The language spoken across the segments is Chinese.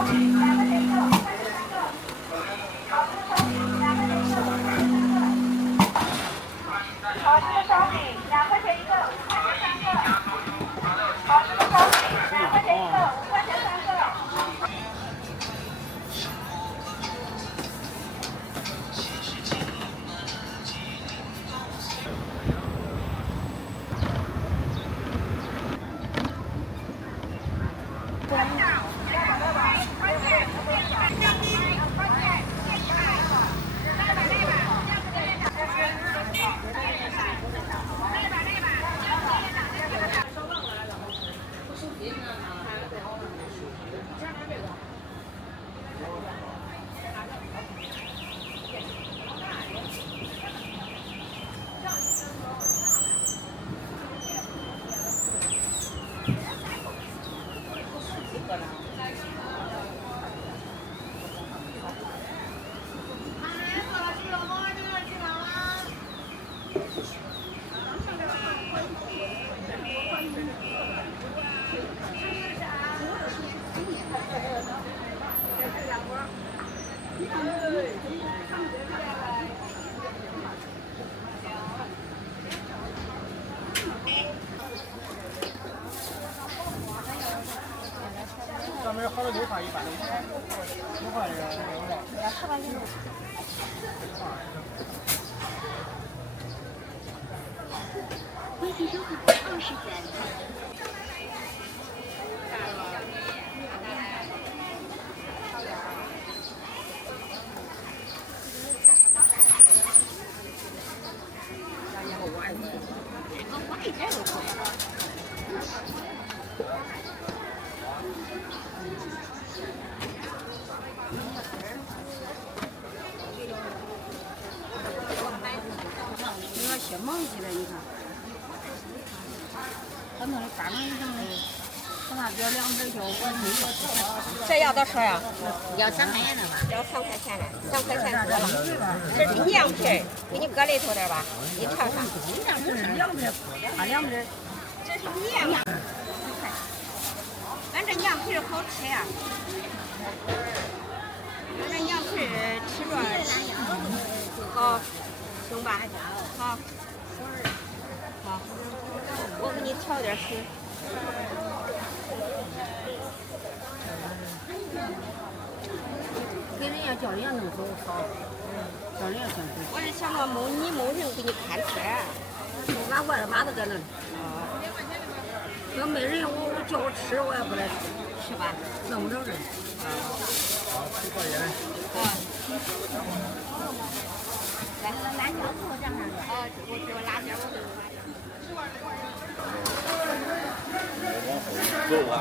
好吃的烧饼2块钱一个，5块钱3个。好吃的烧饼2块钱一个，5块钱3个。上面好多牛排一般都牛排是没有了。微信收款20元。你看些忙起来，你看，他那里干了一整的，他那边2只脚，我没有。这要多少呀？要3块钱的吧？要3块钱的，3块钱多了。这是凉皮，给你搁里头点吧，你尝尝。这是凉皮，它凉皮。这是凉。俺这凉皮好吃呀，俺这凉皮吃着好，行吧？好，好，我给你调点水。给人家教练弄走好，教练算是。我是想着没人给你看车，俺外妈都搁那里。要没人，我叫我吃，我也不来吃，是吧？弄不着人。10块钱。来，辣椒头这样的。我给我辣椒，我给我辣椒。往后走啊。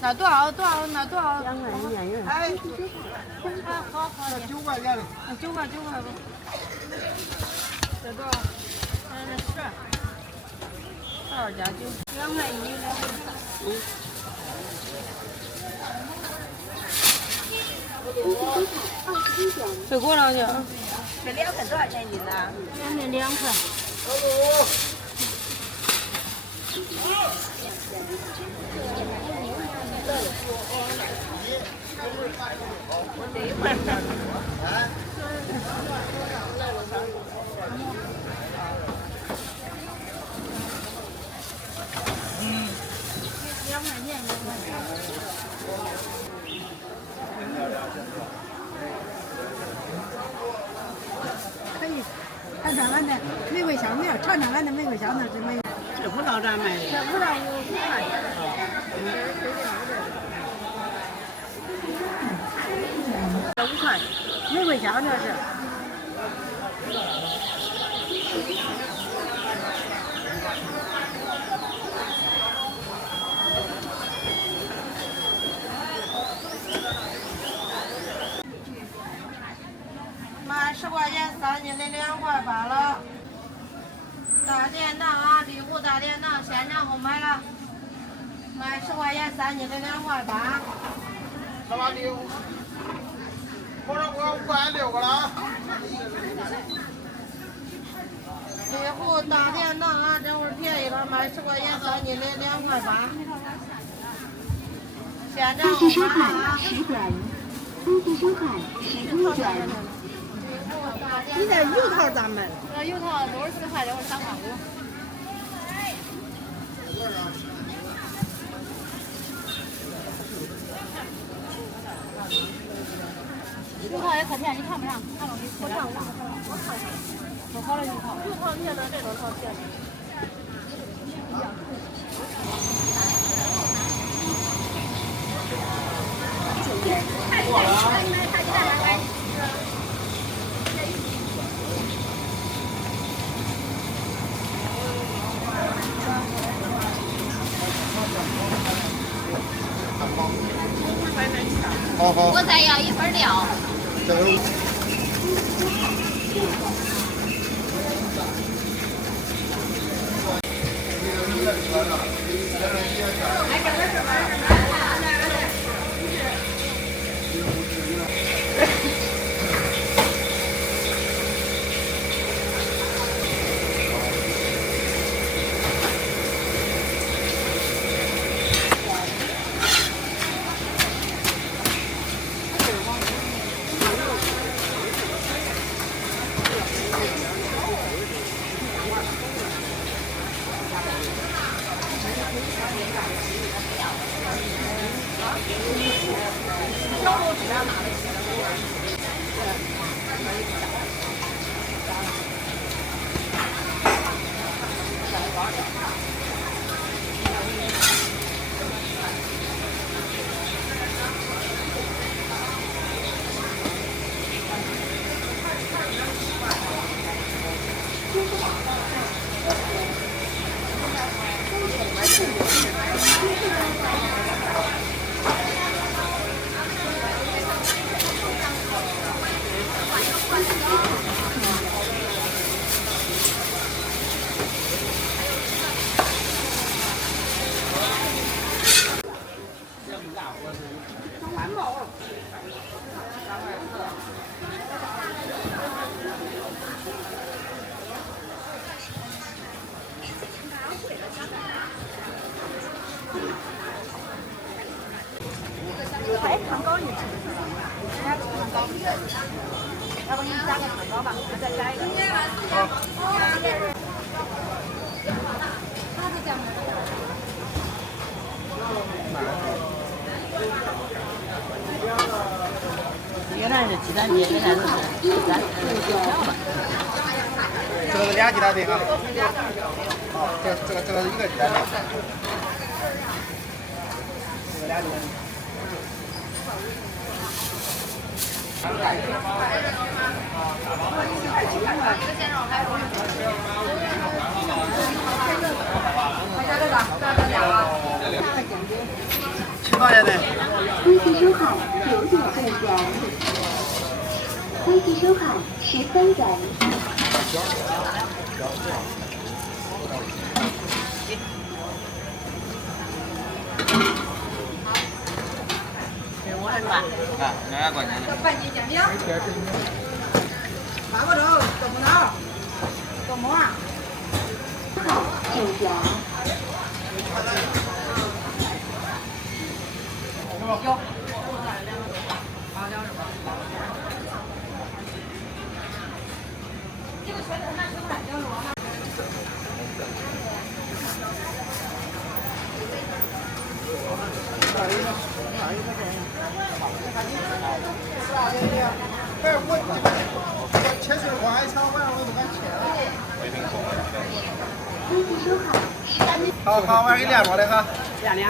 那多少？那多少2块钱面人。哎，好，那9块钱的。那9块吧。这多少？那10，12加9，2块1的。水果上去。这2块多少钱一斤呢2块。可以看看俺的玫瑰香面，尝尝俺的玫瑰香面是没有。这葡萄咋卖的？这不让我看。这5块，玫瑰香这是。买10块钱3斤的2块8了。大电档啊，丽虎大电档现场后买了，买10块钱3斤的2块8。老板你，我这5块6个了。丽虎大电档啊，这会儿便宜了，买10块钱3斤的2块8。现场后买了啊。恭喜收款10转。你这油桃咋卖？油桃60块的，我3块5。油桃也可甜，你看不上？看不起？我看不上。做好了油桃。油桃你看这种好甜。好好。我再要1份料。这个。还糖糕你吃？还要吃糖糕？要不你加个糖糕吧，我再加一个。原来是鸡蛋店，原来都是鸡蛋油条嘛。这个是2鸡蛋店啊。这个是1个鸡蛋店。这个2鸡蛋店。7块钱的。恭喜收款9点2元。恭喜收款13元。啊，2块钱的。半斤煎饼。8个肉，豆腐脑，豆沫儿。9元。有。哎，我切水花一场，晚上我都敢切了。好好，我给你连着的哈。2两。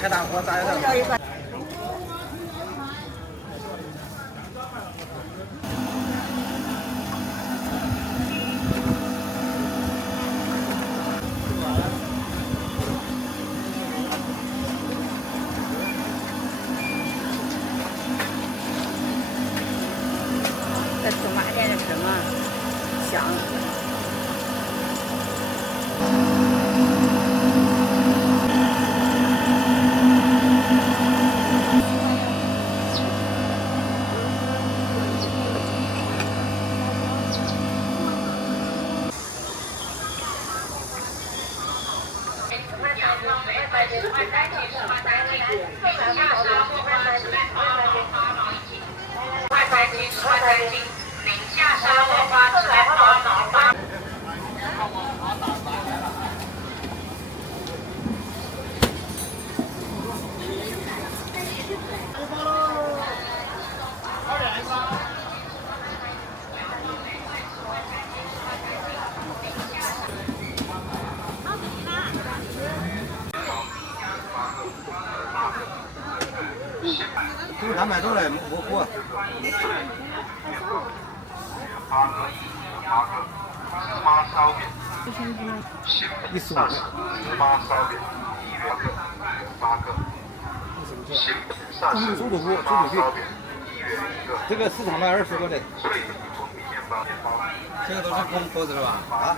开大火炸一下。再多买点什么香。都200多了，没货。145。猪肚皮，这个市场卖20个的。这个都是空壳子是吧？啊？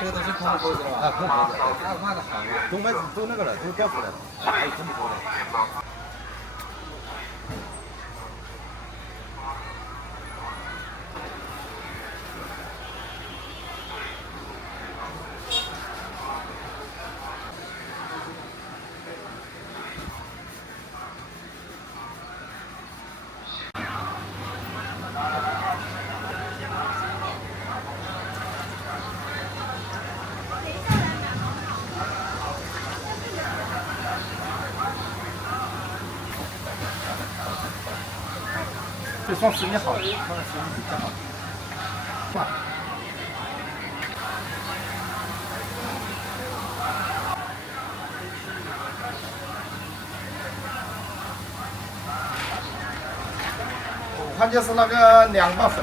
这个都是空壳子了吧？啊，空壳子，那好，都那个了，都掉出来了，还有这么多的。这双十一好，双十一比较好。哇！我看就是那个凉拌粉。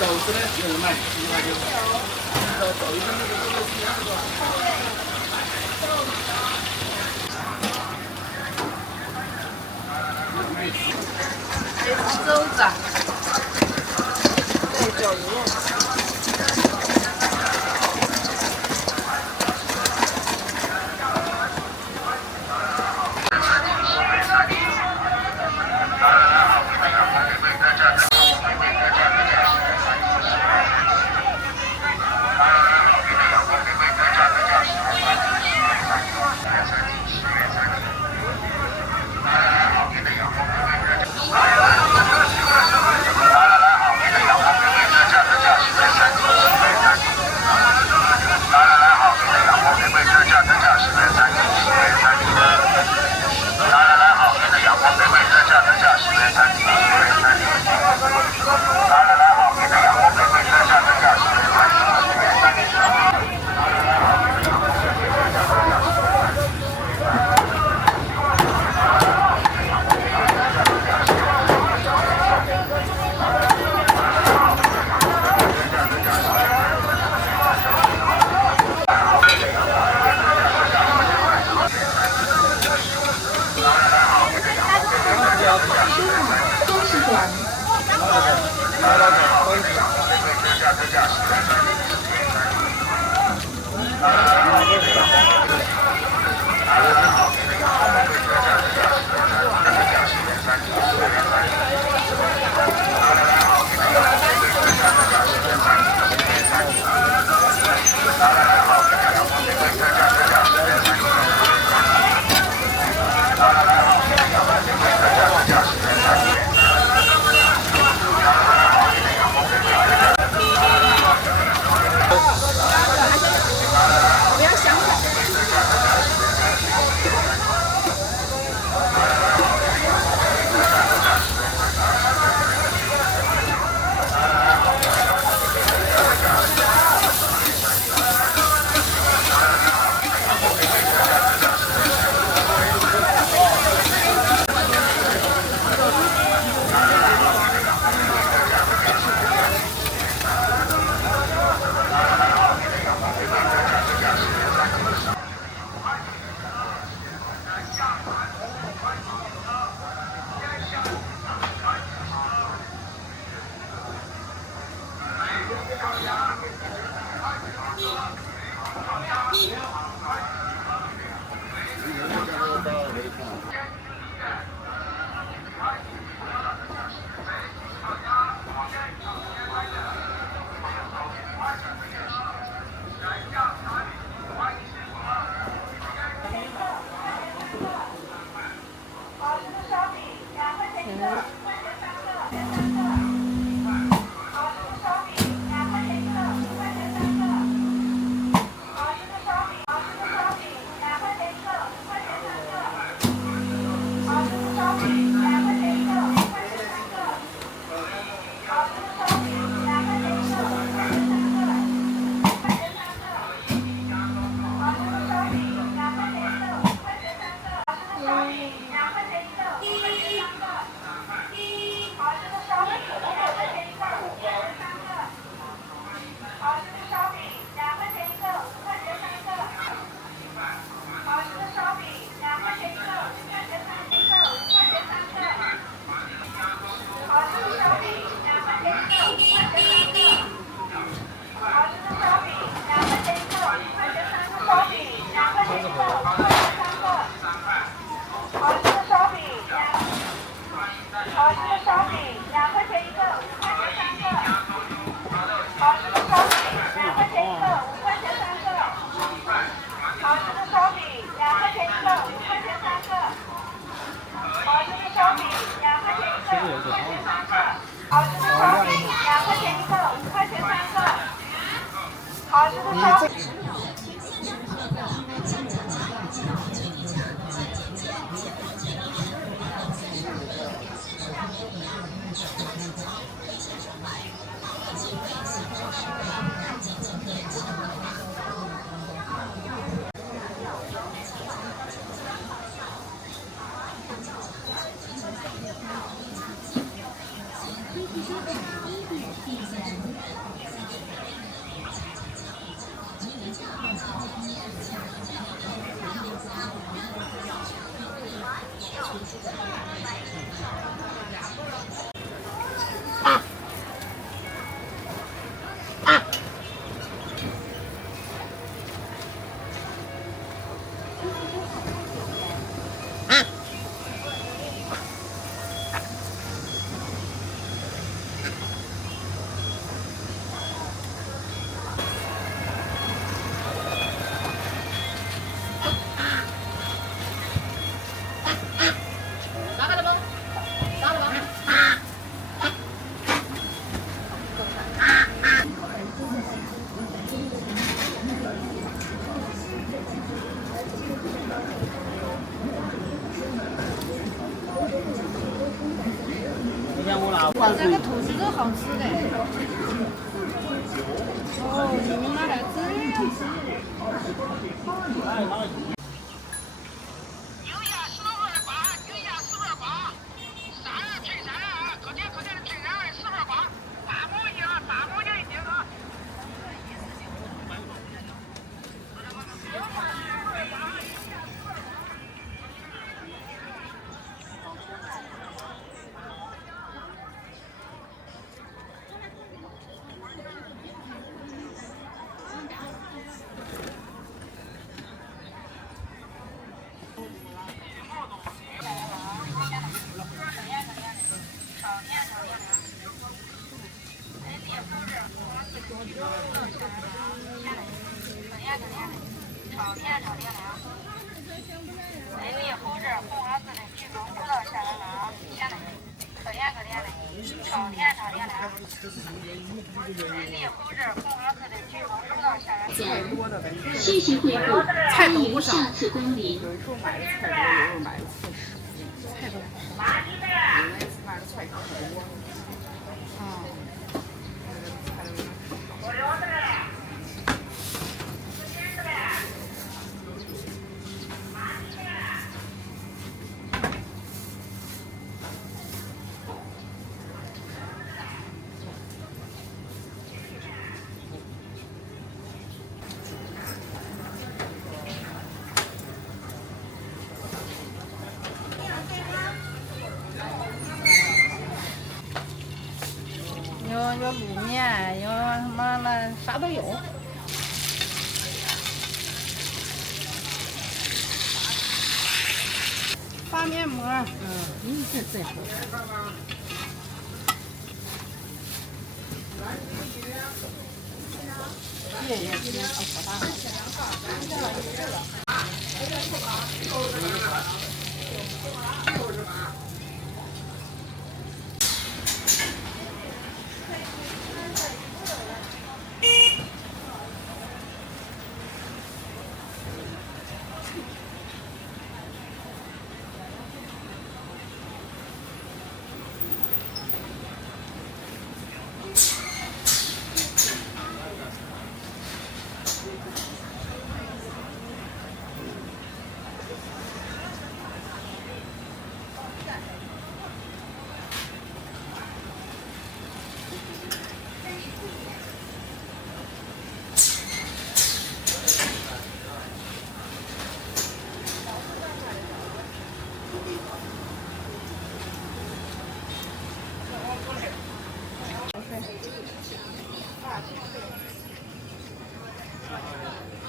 肘子呢有人卖，1块9。走一个那个这是肘子，这叫肉。汽收款1点进钱。这个兔子都好吃的。哦，你们拿来这样子。牛价12.8，牛价12.8，3人退3人，可点的退2人12.8，大毛一啊，大毛一斤啊。谢谢惠顾，欢迎下次光临。有时候买的菜多，有时候买的菜少。菜多，有的买的菜可多。啊。有卤面，有什么了，啥都有。发面膜，这最好吃。这也是好大的。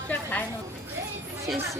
这还能，谢谢。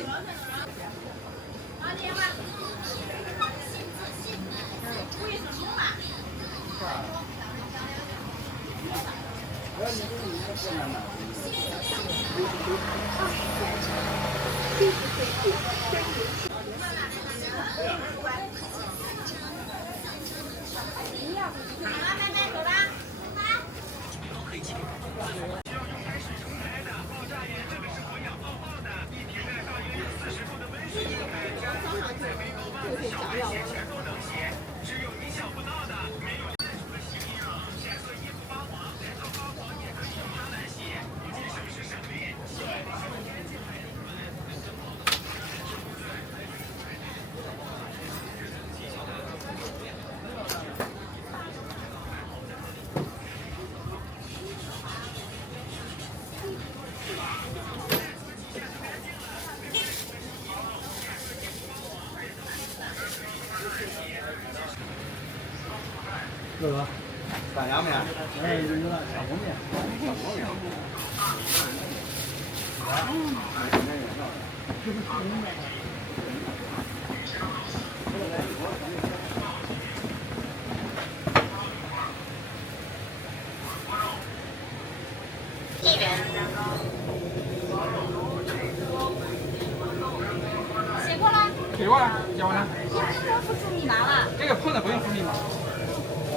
哥哥，干啥面？哎，有了小锅面。小锅面。1元。写过了？给过了，交完了。你还要输出密码了？这个碰的不用输密码，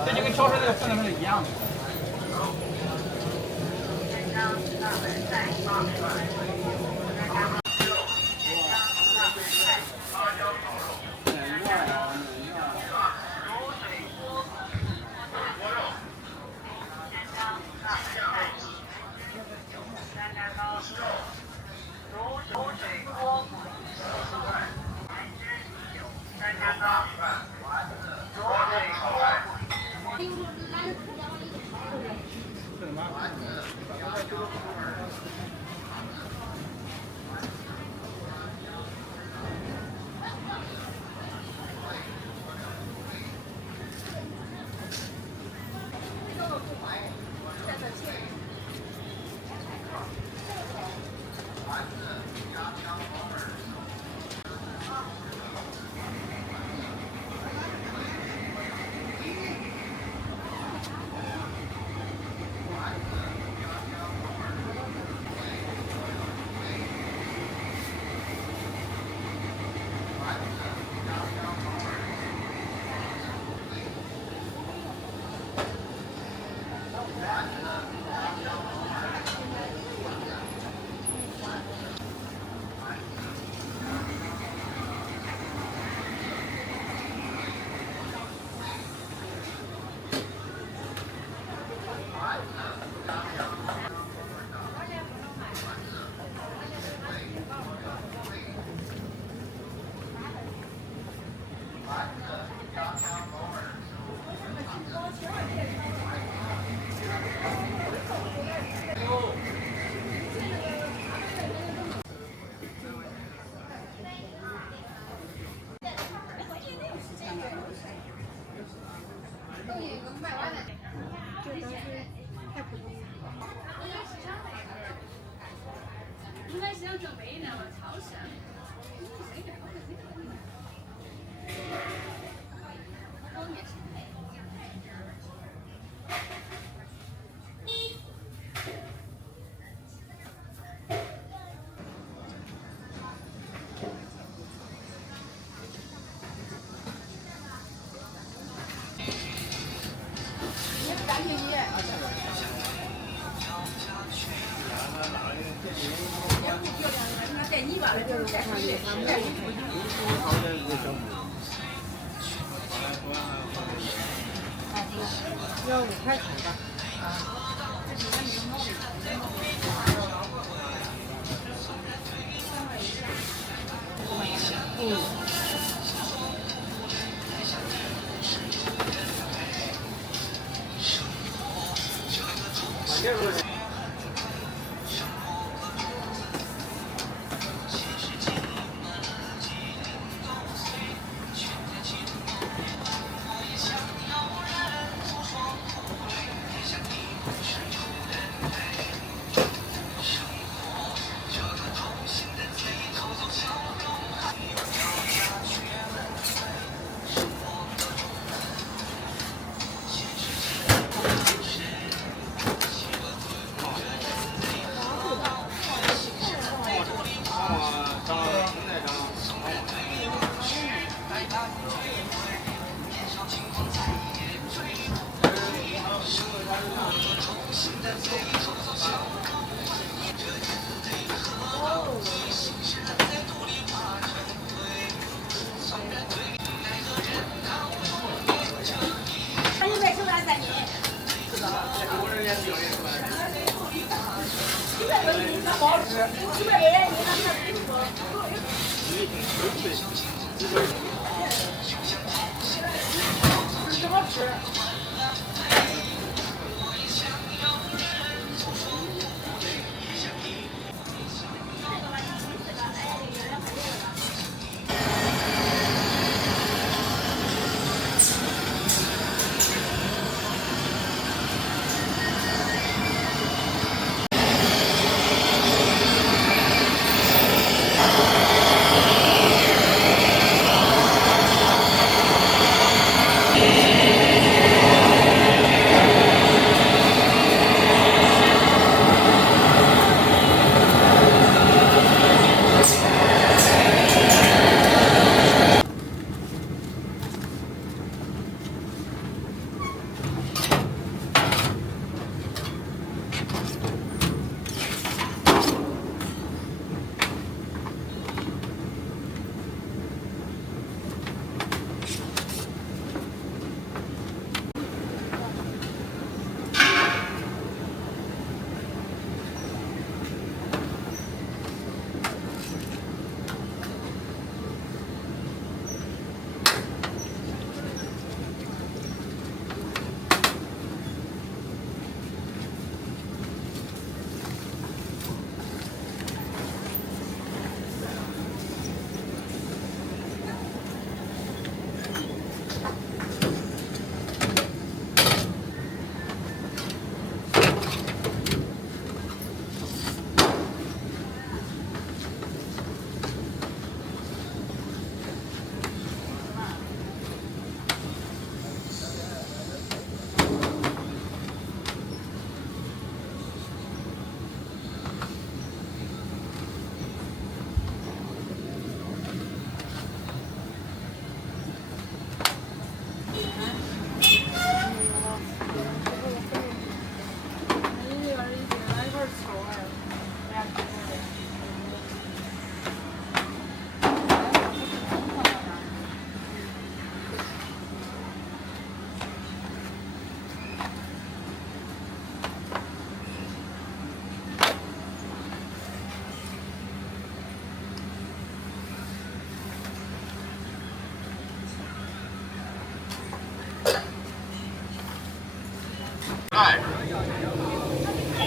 这就跟超市那个碰的是一样的。要5块钱吧。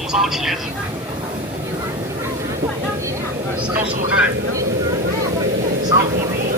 烧茄子，烧素菜，烧腐乳。